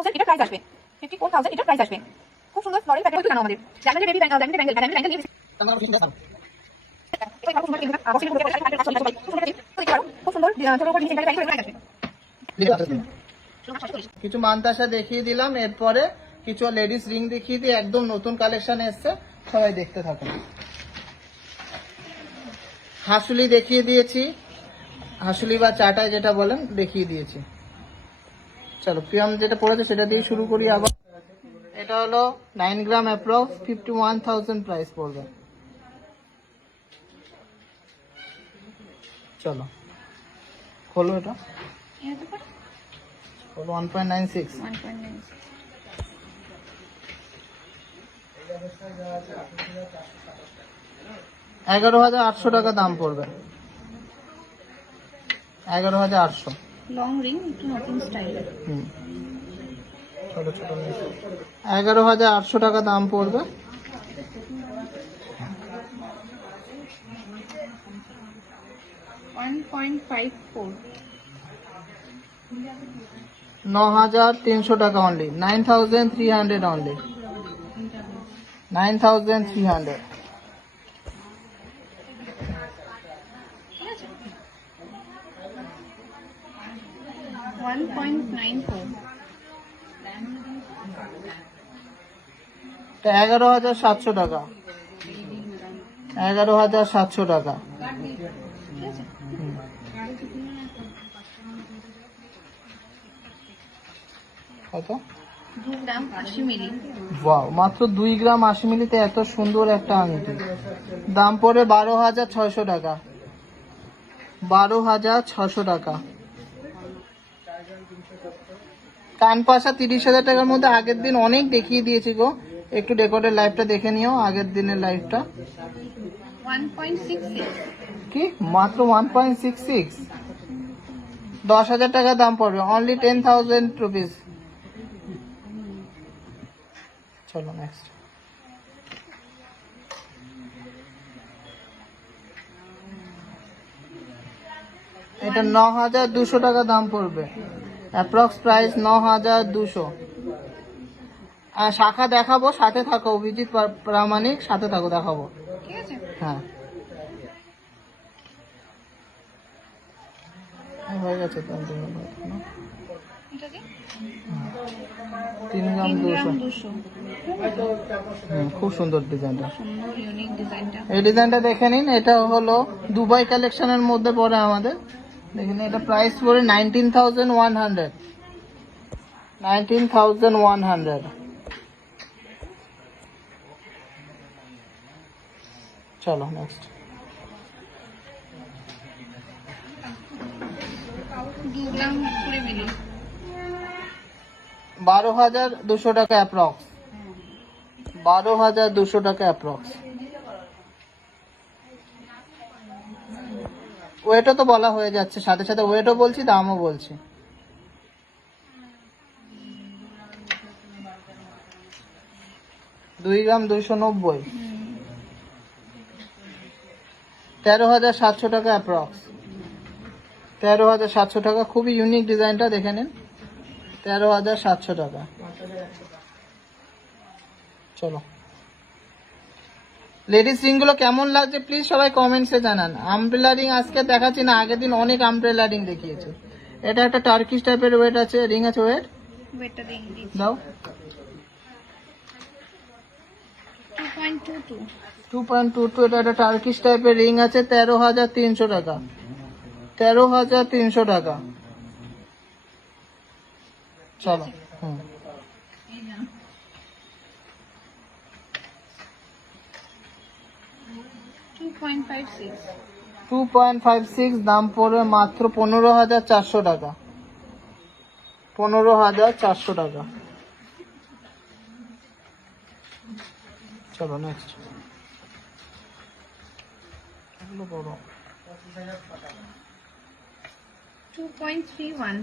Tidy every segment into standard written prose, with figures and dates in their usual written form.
54,000 এটা প্রাইস আসবে। 54,000 এটা প্রাইস আসবে। খুব সুন্দর ফ্লোরাল প্যাটার্ন কেন আমাদের ডায়মন্ডের বেবি ব্যাঙ্গেল নিয়ে খুব সুন্দর ছোট করে ডিজাইন প্যাটার্ন আসবে। কিছু মানতাসা দেখিয়ে দিলাম, এরপরে কিছু লেডিস রিং দেখিয়ে দিয়ে একদম নতুন কালেকশন এসছে, সবাই দেখতে থাকুন। হাসুলি দেখিয়ে দিয়েছি, হাসুলি বা চাটায় যেটা বলেন দেখিয়ে দিয়েছি। চলো প্রিয়াম যেটা পড়েছে সেটা দিয়ে শুরু করি আবার। এটা হলো 9 গ্রাম অ্যাপ্রক্স, 51,000 প্রাইস পড়বে। চলো খোলো, এটা খোলো। 1.96 11,800 টাকা দাম পড়বে। 11,800 লং রিং একটু নতুন স্টাইল। ছোট ছোট 11,800 টাকা দাম পড়বে। 1.54 9,300 টাকা অনলি। 9,300 অনলি। 9,300। এটা 11,700 টাকা। 11,700 টাকা। কত? 2 গ্রাম 80 মিলি। ওয়াও, মাত্র 2 গ্রাম 80 মিলিতে এত সুন্দর একটা আংটি। দাম পড়ে 12,600 টাকা। 12,600 টাকা। কানপাশা 30,000 টাকার মধ্যে আগের দিন অনেক দেখিয়ে দিয়েছি গো, একটু রেকর্ডের লাইভটা দেখে নিও, আগের দিনের লাইভটা। 1.66 কি মাত্র 1.66? 10,000 টাকা দাম পড়বে, অনলি 10,000 রুপিস। চলো নেক্সট। এটা 9,200 টাকা দাম পড়বে, অ্যাপ্রক্স প্রাইস 9,200। আর শাখা দেখাবো, সাথে থাকো। অভিজিৎ প্রামাণিক, সাথে থাকো, দেখাবো। ঠিক আছে। হ্যাঁ হয়ে গেছে তো। এটা কি? 3 গ্রাম 200। 200 খুব সুন্দর ডিজাইনটা, সুন্দর ইউনিক ডিজাইনটা। এই ডিজাইনটা দেখে নিন। এটা হলো দুবাই কালেকশনের মধ্যে পড়ে আমাদের। দেখেন এটা প্রাইস পড়ে 19,100। 19,100। চলো নেক্সট। 2 গ্রাম 20 মিলি। 12,200 টাকা অ্যাপ্রক্স। 12,200 টাকা অ্যাপ্রক্স। ওয়েটও তো বলা হয়ে যাচ্ছে, সাথে সাথে ওয়েটও বলছি, দামও বলছি। দুই গ্রাম 290। 13,700 টাকা অ্যাপ্রক্স। 13,700 টাকা। খুবই ইউনিক ডিজাইনটা, দেখে নিন। 13,700 টাকা। চলো লেডিস রিং গুলো কেমন লাগছে প্লিজ সবাই কমেন্টসে জানান। আমব্রেলা রিং আজকে দেখাচ্ছি না, আগের দিন অনেক আমব্রেলা রিং দেখিয়েছে। এটা একটা টার্কিশ টাইপের ওয়েট আছে, রিং আছে। ওয়েটটা দেখে দিচ্ছি। দাও। 2.22 2.22। এটা একটা টার্কিশ টাইপের রিং আছে, 13,300 টাকা। 13,300 টাকা। চলো 2.56 2.56 দাম পড়বে মাত্র 15,400 টাকা। 15,400 টাকা। চলো নেক্সট। 2.31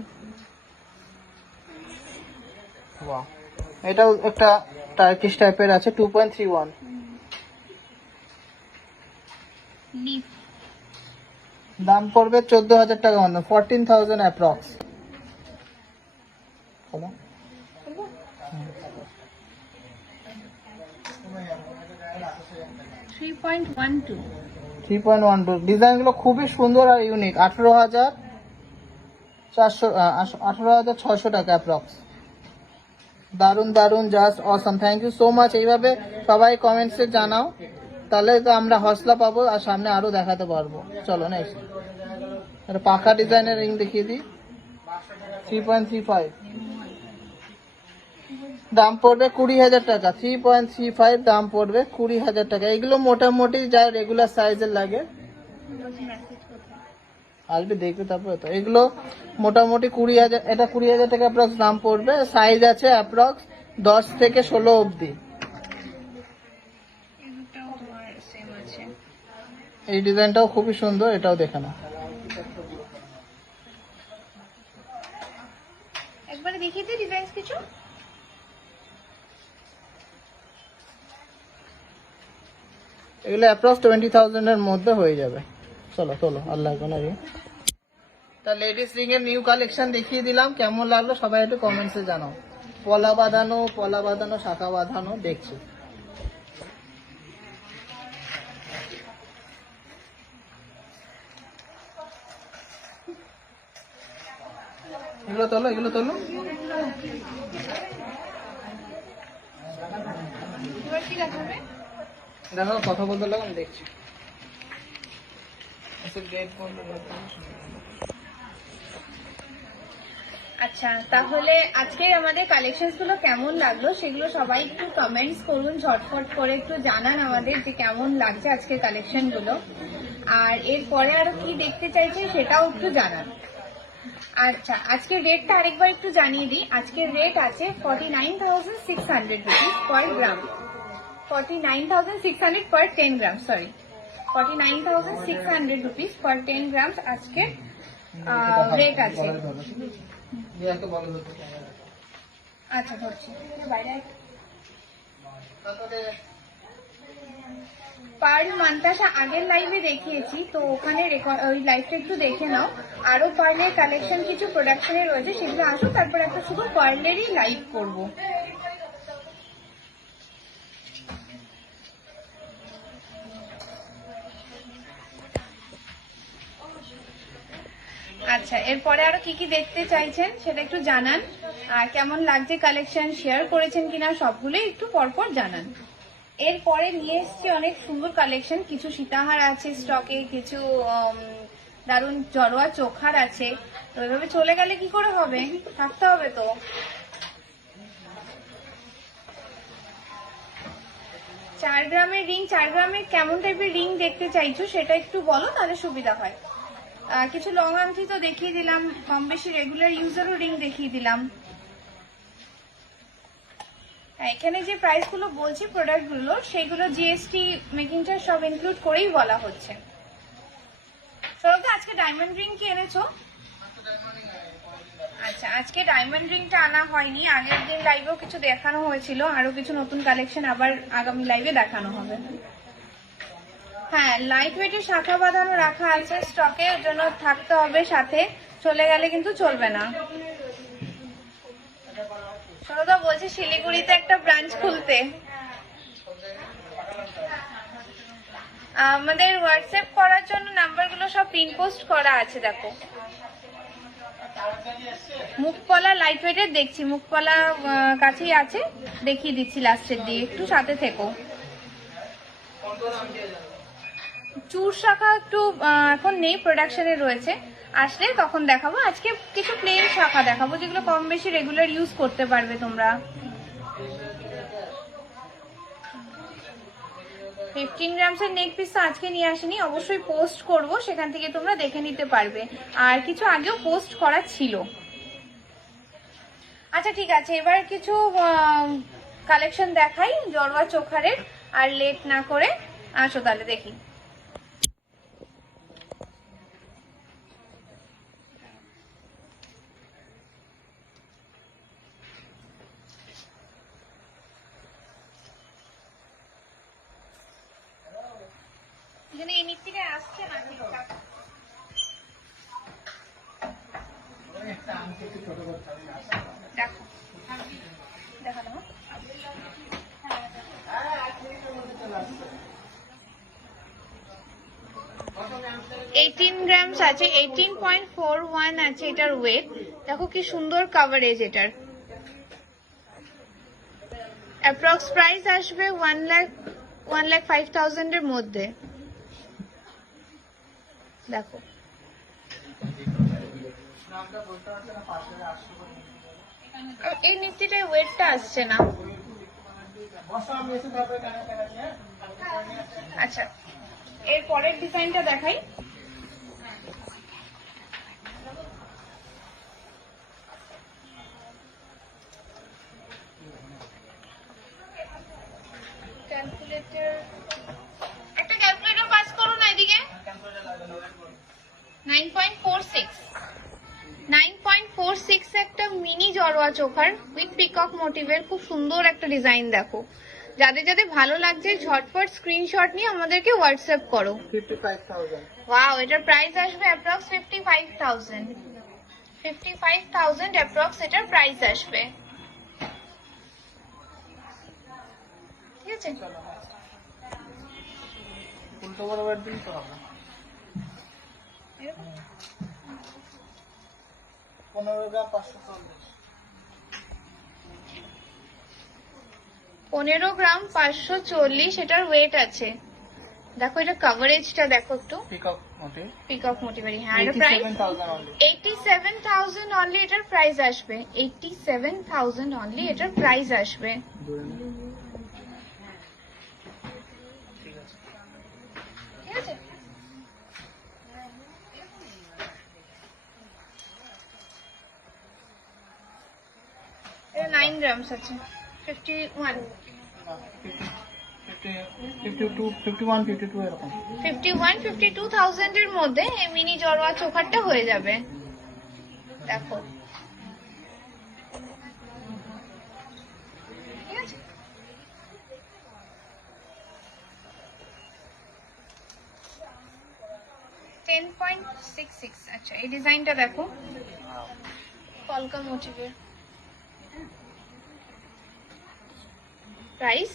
ওয়াও, এটাও একটা টার্কিশ টাইপের আছে। 2.31 লিফ। দাম পড়বে 14,000 টাকা, 14,000 অ্যাপ্রক্স। খুলবো? 3.12 3.12 ডিজাইনগুলো খুবই সুন্দর আর ইউনিক। 18,600 টাকা অ্যাপ্রক্স। দারুন দারুন, just awesome. Thank you so much. এইভাবে সবাই কমেন্টসে জানাও, তাহলে তো আমরা হসলা পাবো আর সামনে আরো দেখাতে পারবো। চলো নেক্সট, একটা পাখা ডিজাইনের রিং দেখিয়ে দিই। 3.35 দাম পড়বে 20,000 টাকা। 3.35 দাম পড়বে 20,000 টাকা। এগুলো মোটামুটি যা রেগুলার সাইজের লাগে, আসবে দেখবে তারপরে। তো এগুলো মোটামুটি 20,000, এটা 20,000 টাকা অ্যাপ্রক্স দাম পড়বে। সাইজ আছে অ্যাপ্রক্স 10 থেকে 16 অবধি। এই ডিজাইনটাও খুবই সুন্দর, এটাও দেখে না। একবারে দেখিয়ে দিই ডিজাইন কিছু। এগুলো অ্যাপ্রক্স 20,000 এর মধ্যে হয়ে যাবে। চলো চলো, আর লাগবে না রিং। তা লেডিস রিং এর নিউ কালেকশন দেখিয়ে দিলাম, কেমন লাগলো সবাই একটু কমেন্টসে জানাও। পলা বাঁধানো, শাখা বাঁধানো দেখছি। এগুলো তোলো। এবার কি দেখাবে? দেখো, কথা বলতে লাগো, আমি দেখছি। আচ্ছা, তাহলে আজকে আমাদের কালেকশন গুলো কেমন লাগলো সেগুলো সবাই একটু কমেন্টস করুন, ঝটফট করে একটু জানান আমাদের যে কেমন লাগছে আজকের কালেকশন গুলো। আর এরপরে আরো কি দেখতে চাইছেন সেটাও একটু জানান। আচ্ছা, আজকের রেটটা আরেকবার একটু জানিয়ে দিই। আজকের রেট আছে 49,600 রুপিস পার গ্রাম। 49,600 পার 10 গ্রাম, সরি 49,600 রুপিস পার 10 গ্রাম আজকে রেট আছে। আচ্ছা ধরছি, বাইরে পার্ল মান্তাসা আগের লাইভে দেখিয়েছি, তো ওখানে ওই লাইভটা একটু দেখে নাও। আরো পার্লের কালেকশন কিছু প্রোডাকশনে রয়েছে, সেগুলো আসো, তারপর একটা শুধু পার্লেরই লাইভ করবো। আচ্ছা, এরপরে আরো কি কি দেখতে চাইছেন সেটা একটু জানান। আর কেমন লাগছে কালেকশন, শেয়ার করেছেন কিনা সবগুলোই একটু পরপর জানান। এরপরে নিয়ে এসছি অনেক সুন্দর কালেকশন। কিছু সীতাহার আছে স্টকে, কিছু দারুন জড়োয়া চোখার আছে। তো এভাবে চলে গেলে কি করে হবে, থাকতে হবে তো। 4 গ্রামের রিং, 4 গ্রামের কেমন টাইপের রিং দেখতে চাইছো সেটা একটু বলো, তাহলে সুবিধা হয়। কিছু লং আংটি তো দেখিয়ে দিলাম, কম বেশি রেগুলার ইউজারও রিং দেখিয়ে দিলাম। এখানে যে প্রাইস গুলো বলছি প্রোডাক্ট গুলো, সেগুলো জিএসটি মেকিং চার্জ সব ইনক্লুড করেই বলা হচ্ছে। সরলতা, আজকে ডায়মন্ড রিং কি এনেছো? আচ্ছা, আজকে ডায়মন্ড রিংটা আনা হয়নি। আগের দিন লাইভেও কিছু দেখানো হয়েছিল, আরো কিছু নতুন কালেকশন আবার আগামী লাইভে দেখানো হবে। হ্যাঁ, লাইট ওয়েটের শাখা বাঁধানো রাখা আছে স্টকে, ওর জন্য থাকতে হবে সাথে, চলে গেলে কিন্তু চলবে না। সরদা বলছে শিলিগুড়িতে একটা ব্রাঞ্চ খুলতে। আমাদের হোয়াটসঅ্যাপ করার জন্য নাম্বারগুলো সব পিন পোস্ট করা আছে, দেখো। মুখপলা লাইট ওয়েটের দেখছি, মুখপলা কাছেই আছে, দেখিয়ে দিচ্ছি লাস্টের দিকে, একটু সাথে থেকো। চুর শাখা একটু এখন নেই, প্রোডাকশনে রয়েছে, আসলে তখন দেখাবো। আজকে কিছু প্লেন শাখা দেখাবো যেগুলো কম বেশি রেগুলার ইউজ করতে পারবে তোমরা। 15 গ্রামসের নেক পিস তো আজকে নিয়ে আসিনি, অবশ্যই পোস্ট করব, সেখান থেকে তোমরা দেখে নিতে পারবে। আর কিছু আগেও পোস্ট করা ছিল। আচ্ছা ঠিক আছে, এবার কিছু কালেকশন দেখাই জড়োয়া চোখারের। আর লেট না করে আসো তাহলে দেখি। এখানে এই নিচ থেকে আসছে না ঠিকঠাক। দেখো দেখা দাও। 18 গ্রামস আছে, 18.41 আছে এটার ওয়েট। দেখো কি সুন্দর কভারেজ এটার। অ্যাপ্রক্স প্রাইস আসবে 1,05,000 এর মধ্যে। দেখো এই নিচেটায় ওয়েটটা আসছে না। আচ্ছা, এর পরের ডিজাইনটা দেখাই। ক্যালকুলেটর, একটা ক্যালকুলেটর পাস করো না এদিকে। 9.46 একটা মিনি জড়োয়া চোখার উইথ পিকক মোটিভের খুব সুন্দর একটা ডিজাইন। দেখো যাদের যাদের ভালো লাগছে ঝটপট স্ক্রিনশট নিয়ে আমাদেরকে হোয়াটসঅ্যাপ করো। 55,000। ওয়াও, এটার প্রাইস আসবে অ্যাপ্রক্স 55,000 অ্যাপ্রক্স এটার প্রাইস আসবে। ঠিক আছে, উল্টো বরাবর দিন তো হবে। 15 গ্রাম 540। 15 গ্রাম 540 এটার ওয়েট আছে। দেখো এটা কভারেজটা দেখো একটু, পিকক মোটিভ। পিকক মোটিভেরি। হ্যাঁ, এটার প্রাইস 87,000 অনলি এটার প্রাইস আসবে। 87,000 অনলি এটার প্রাইস আসবে। ঠিক আছে। ঠিক আছে, এটা 9 গ্রামস আছে। 51 52 এরকম। 52,000 এর মধ্যে এই মিনি জড়োয়া চোখারটা হয়ে যাবে। দেখো ঠিক আছে, $10.66। আচ্ছা, এই ডিজাইনটা দেখো, কলকা মোটিভের। Price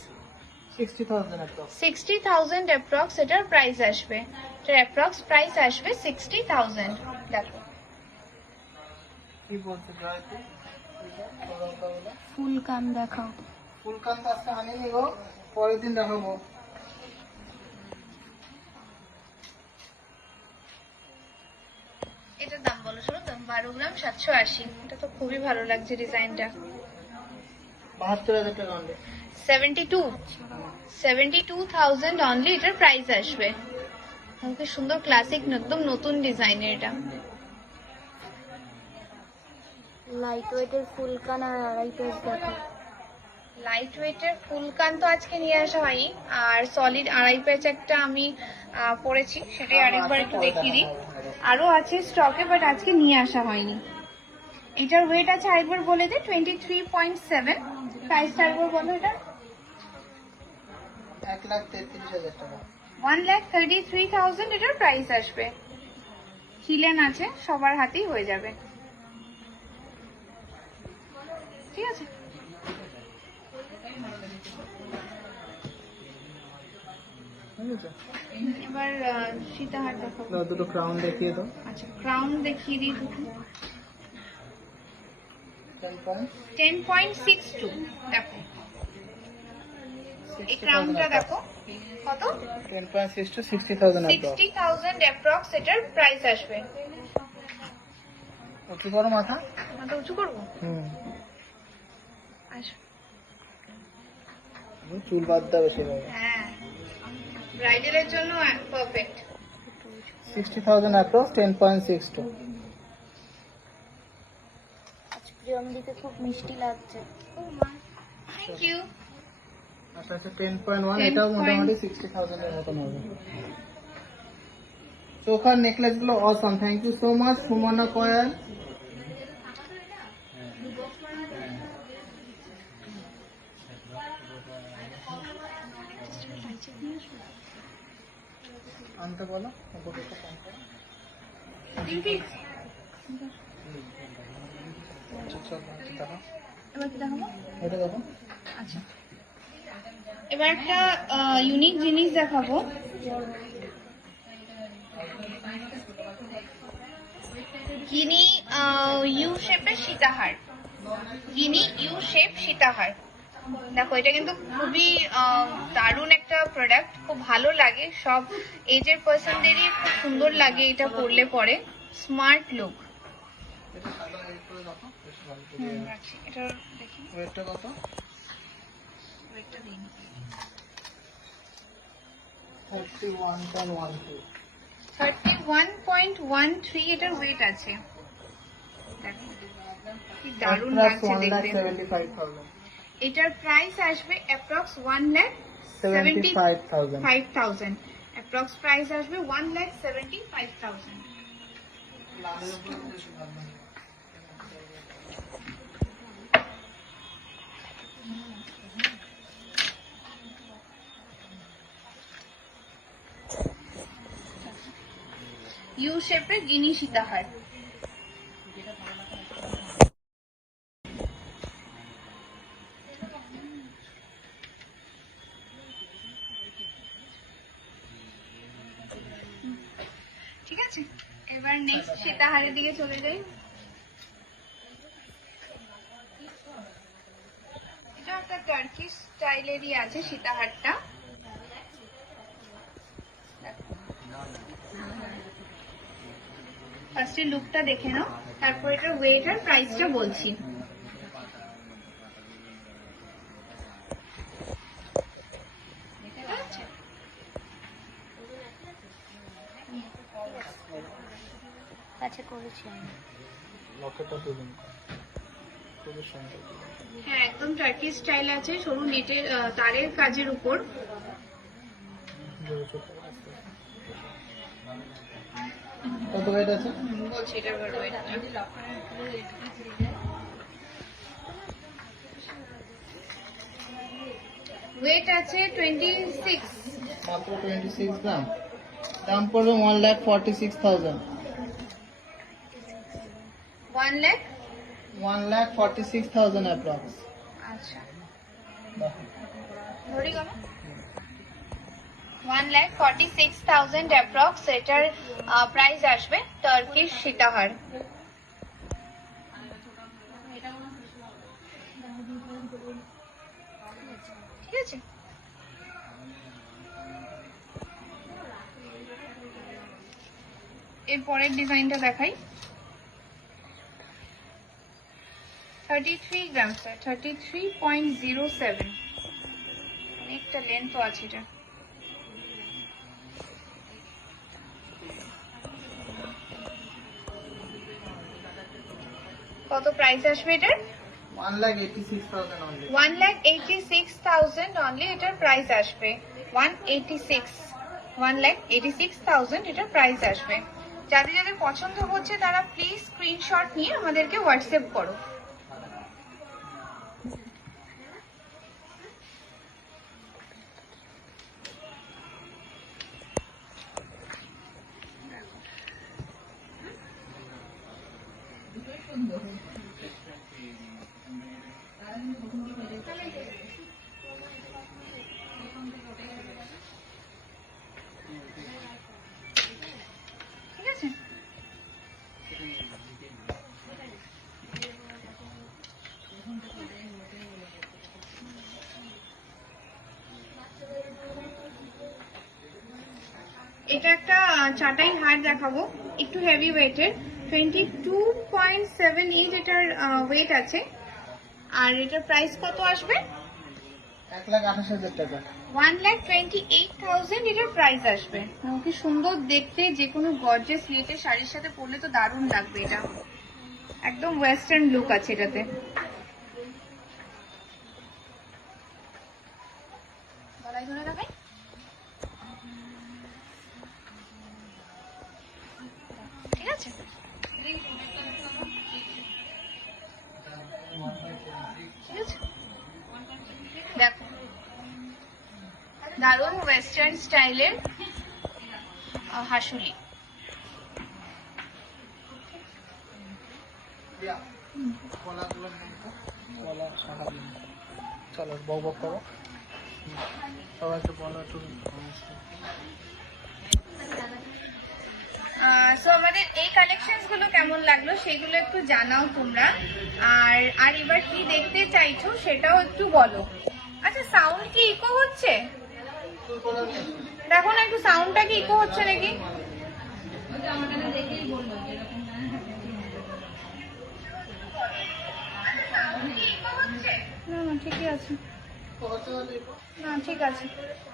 60,000 approx। 60,000 অ্যাপ্রক্স এটার প্রাইস আসবে। এটার অ্যাপ্রক্স প্রাইস আসবে 60,000। দেখো কি বলতে জয়তে ফুল কান দেখাও। ফুল কান তো আজকে আনিনি গো, পরের দিন দেখাবো। এটার দাম বলো শুনো তো। 12 গ্রাম 780। এটা তো খুবই ভালো লাগছে ডিজাইনটা। 72,000 টাকা অনলি। 72,000 অনলি এটার প্রাইস আসবে। কি সুন্দর ক্লাসিক একদম নতুন ডিজাইনের এটা। লাইট ওয়েটের ফুলকান আর আড়াই পেজ দেখো। লাইট ওয়েটের ফুল কান তো আজকে নিয়ে আসা হয়নি, আর সলিড আড়াই প্যাচ একটা আমি পরেছি, সেটাই আরেকবার একটু দেখিয়ে দিই। আরো আছে স্টকে, বাট আজকে নিয়ে আসা হয়নি। এটার ওয়েট আছে আরেকবার বলে দে, 23.7। প্রাইসটা আরেকবার বলো। এটা 1,33,000 টাকা। 1,33,000 এটার প্রাইস আসবে। হিলেন আছে, সবার হাতেই হয়ে যাবে। ঠিক আছে, এবার সীতাহার দেখাবো। দুটো ক্রাউন দেখিয়ে দাও। আচ্ছা, ক্রাউন দেখিয়ে দিই দুটো। 10.62। 10.62 দেখো, এই ক্রাউনটা দেখো কত। 10.62 60,000 approx। 60,000 অ্যাপ্রক্স এটার প্রাইস আসবে। উঁচু করো মাথা। মাথা উঁচু করবো। আচ্ছা, চুল বাদ দেবে সেভাবে। হ্যাঁ, ব্রাইডালের জন্য পারফেক্ট। 60,000 approx 10.62। আজ প্রিয়ম দিতে খুব মিষ্টি লাগছে। Thank you. আচ্ছা আচ্ছা 10.1 এটাও মোটামুটি 60,000 এর মতন হবে। চোখার নেকলেস গুলো awesome. Thank you so much Sumana Koyal. আনতে বলো। আচ্ছা চলো দেখো। এবার কি দেখাবো? এটা দেখো। আচ্ছা, এবার একটা ইউনিক জিনিস দেখাবো। গিনি ইউ শেপের সীতাহার, গিনি ইউ শেপ সীতাহার। দেখো এটা কিন্তু খুবই দারুণ একটা প্রোডাক্ট, খুব ভালো লাগে, সব এজের পার্সনদেরই খুব সুন্দর লাগে এটা পরলে পরে, স্মার্ট লুক। এটা দেখি ওয়েটটা কত? ওয়েটটা দিন। 31.12। 31.13 এটার ওয়েট আছে। দেখো কি দারুণ লাগছে দেখতে। 1,75,000। এটার প্রাইস আসবে অ্যাপ্রক্স 1,75,000। অ্যাপ্রক্স প্রাইস আসবে 1,75,000। ইউ শেপের গিনি সীতাহার। ঠিক আছে, এবার নেক্সট সীতাহারের দিকে চলে যাই। এটা একটা টার্কিশ স্টাইলেরই আছে সীতাহারটা। ফার্স্টে লুকটা দেখে নাও, তারপর এটার ওয়েট আর প্রাইসটা বলছি। কাছে করেছি আমি। লকেটটা তুলুন, খুবই সুন্দর। হ্যাঁ, একদম টার্কি স্টাইল আছে, সরু নেটের তারের কাজের উপর। কত ওয়েট আছে? বলছি এটার ওয়েট ওয়েট আছে 26। মাত্র 26 গ্রাম। দাম পড়বে 1,46,000। 1,46,000 অ্যাপ্রক্স। আচ্ছা, ধরি গেল 1,46,000 অ্যাপ্রক্স এটার প্রাইস আসবে টার্কিশ সীতাহার। ঠিক আছে, এর পরের ডিজাইনটা দেখাই। 33 গ্রাম স্যার, 33.07। অনেকটা লেন্থ আছে এটা। কত প্রাইস আসবে এটার? 1,86,000 only। 1,86,000 অনলি এটার প্রাইস আসবে। 1,86,000 এটার প্রাইস আসবে। যাদের যাদের পছন্দ হচ্ছে তারা প্লিজ স্ক্রিনশট নিয়ে আমাদেরকে হোয়াটসঅ্যাপ করো। ঠিক আছে, এটা একটা চাটাই হার দেখাবো, একটু হেভি ওয়েটের। 22.78 এটার ওয়েট আছে। আর এটার প্রাইস কত আসবে? 1,28,000 টাকা। 1,28,000 এটার প্রাইস আসবে। কি সুন্দর দেখতে, যে কোনো গর্জিয়াস লেটের শাড়ির সাথে পরলে তো দারুণ লাগবে। এটা একদম ওয়েস্টার্ন লুক আছে এটাতে। গলায় ধরে দেখাই। ঠিক আছে, ঠিক আছে, দেখো দারুণ ওয়েস্টার্ন স্টাইলের হাসুলি। কলাগুলোর দামটা বলা সাহায্য। চলো বক বক করো, সবাই একটু বলো একটু। সো আমাদের এই কালেকশনস গুলো কেমন লাগলো সেগুলো একটু জানাও তোমরা। আর এবার কি দেখতে চাইছো সেটাও একটু বলো। আচ্ছা, সাউন্ড কি ইকো হচ্ছে? দেখো না একটু, সাউন্ডটা কি ইকো হচ্ছে নাকি? না না, ঠিকই আছে। না ঠিক আছে,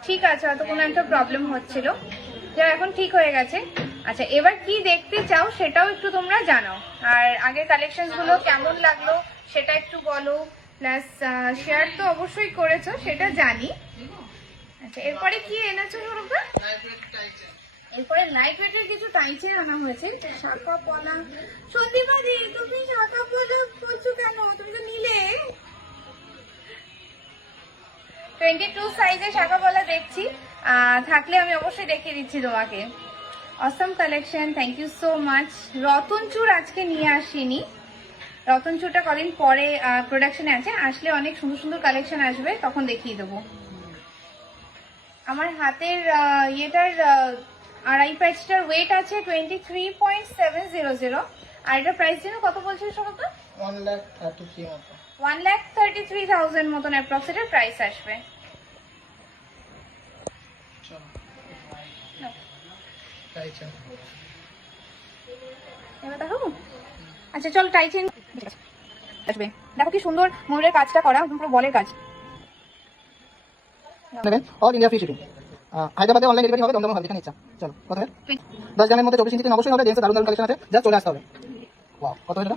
ঠিক আছে, হয়তো কোনো একটা প্রবলেম হচ্ছিল, যা এখন ঠিক হয়ে গেছে। আচ্ছা, এবার কি দেখতে চাও সেটাও একটু তোমরা জানাও। আর আগের কালেকশনস গুলো কেমন লাগলো সেটা একটু বলো, প্লাস শেয়ার তো অবশ্যই করেছো সেটা জানি। আচ্ছা, এরপরে কি এনেছো সৌরভদা? এরপরে লাইট ওয়েটের কিছু টাইচের আনা হয়েছে, শাখা পলা। সন্দীপা দি, তুমি শাখা পলা করছো কেন? তুমি তো নিলে 22 সাইজের শাখা পলা দেখছি, থাকলে আমি অবশ্যই দেখিয়ে দিচ্ছি তোমাকে। Awesome collection, thank you so much. রতন চূড় আজকে নিয়ে আসিনি, রতন চূড়টা কদিন পরে প্রোডাকশনে আছে, আসলে অনেক সুন্দর সুন্দর কালেকশন আসবে, তখন দেখিয়ে দেবো। আমার হাতের ইয়েটার আড়াই প্যাচটার ওয়েট আছে 23.700, আর এটার প্রাইস যেন কত বলছিল সবাই? 1,33,000 মতো। 1,33,000 মতন অ্যাপ্রক্সিমেট প্রাইস আসবে। চলো টাইচে এবার দেখো। আচ্ছা চল, টাইচেন আসবে। দেখো কি সুন্দর ময়ূরের কাজটা করা, পুরো বলের কাজ। নেবেন অল ইন্ডিয়া ফ্রি শিপিং। হায়দ্রাবাদে অনলাইন ডেলিভারি হবে, দমদম হবে, যেখানে ইচ্ছা। চলো কত হবে? 10 গ্রামের মধ্যে 24 ইঞ্চি অবশ্যই হবে, জেন্টস দারুণ দারুণ কালেকশন আছে, যা চলে আসতে হবে। ওয়াও, কত হলো?